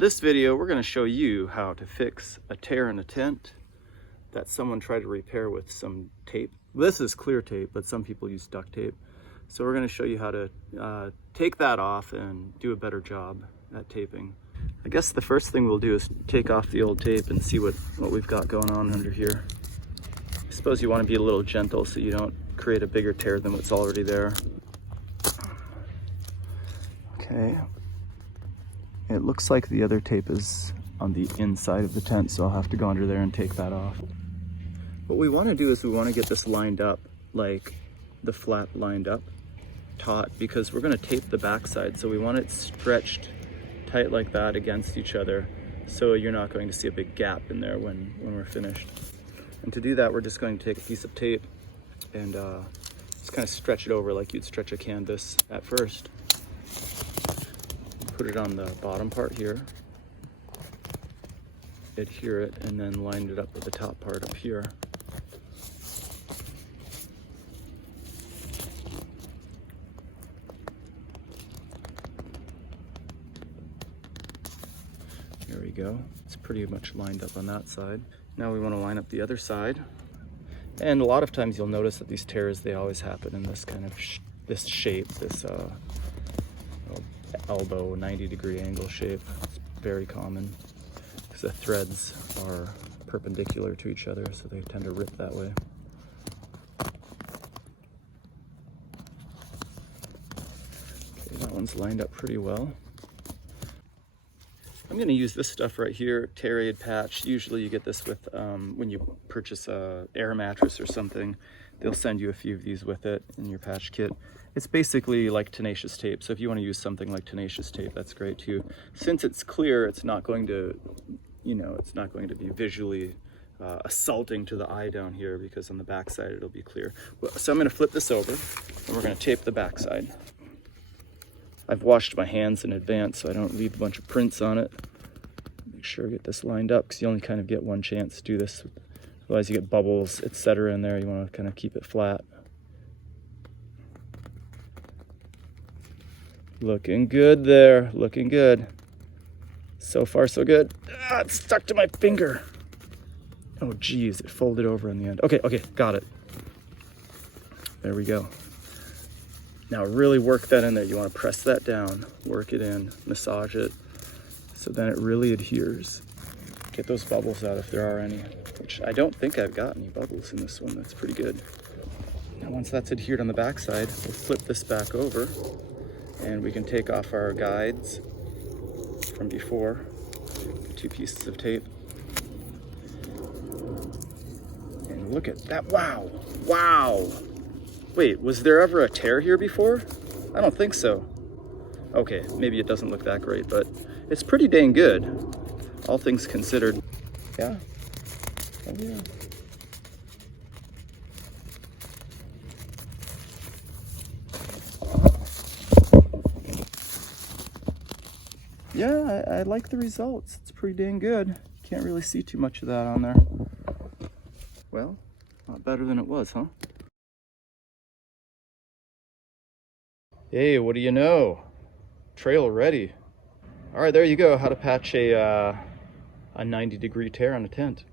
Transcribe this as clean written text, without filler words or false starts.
this video, we're going to show you how to fix a tear in a tent that someone tried to repair with some tape. This is clear tape, but some people use duct tape. So we're going to show you how to take that off and do a better job at taping. I guess the first thing we'll do is take off the old tape and see what we've got going on under here. I suppose you want to be a little gentle so you don't create a bigger tear than what's already there. Okay. It looks like the other tape is on the inside of the tent, so I'll have to go under there and take that off. What we want to do is we want to get this lined up, like the flat lined up, taut, because we're going to tape the backside. So we want it stretched tight like that against each other, so you're not going to see a big gap in there when we're finished. And to do that, we're just going to take a piece of tape and just kind of stretch it over like you'd stretch a canvas at first. Put it on the bottom part here, adhere it, and then line it up with the top part up here. There we go. It's pretty much lined up on that side. Now we want to line up the other side. And a lot of times you'll notice that these tears, they always happen in this kind of this shape, this elbow 90-degree angle shape. It's very common because the threads are perpendicular to each other, so they tend to rip that way. Okay, that one's lined up pretty well. I'm going to use this stuff right here, tear aid patch. Usually you get this with when you purchase a air mattress or something. They'll send you a few of these with it in your patch kit. It's basically like tenacious tape, so if you want to use something like tenacious tape, that's great too. Since it's clear, it's not going to, it's not going to be visually assaulting to the eye down here, because on the back side it'll be clear. So I'm going to flip this over and we're going to tape the back side. I've washed my hands in advance so I don't leave a bunch of prints on it. Make sure I get this lined up, because you only kind of get one chance to do this. Otherwise you get bubbles, etc. in there. You want to kind of keep it flat. Looking good there, looking good. So far so good. Ah, it's stuck to my finger. Oh geez, it folded over in the end. Okay, got it. There we go. Now really work that in there. You want to press that down, work it in, massage it, so then it really adheres. Get those bubbles out if there are any, which I don't think I've got any bubbles in this one. That's pretty good. Now once that's adhered on the back side, we'll flip this back over and we can take off our guides from before, the two pieces of tape. And look at that, wow, wow. Wait, was there ever a tear here before? I don't think so. Okay, maybe it doesn't look that great, but it's pretty dang good, all things considered. Yeah. Oh yeah. Yeah, I like the results. It's pretty dang good. Can't really see too much of that on there. Well, not better than it was, huh? Hey, what do you know? Trail ready. All right, there you go. How to patch a 90-degree tear on a tent.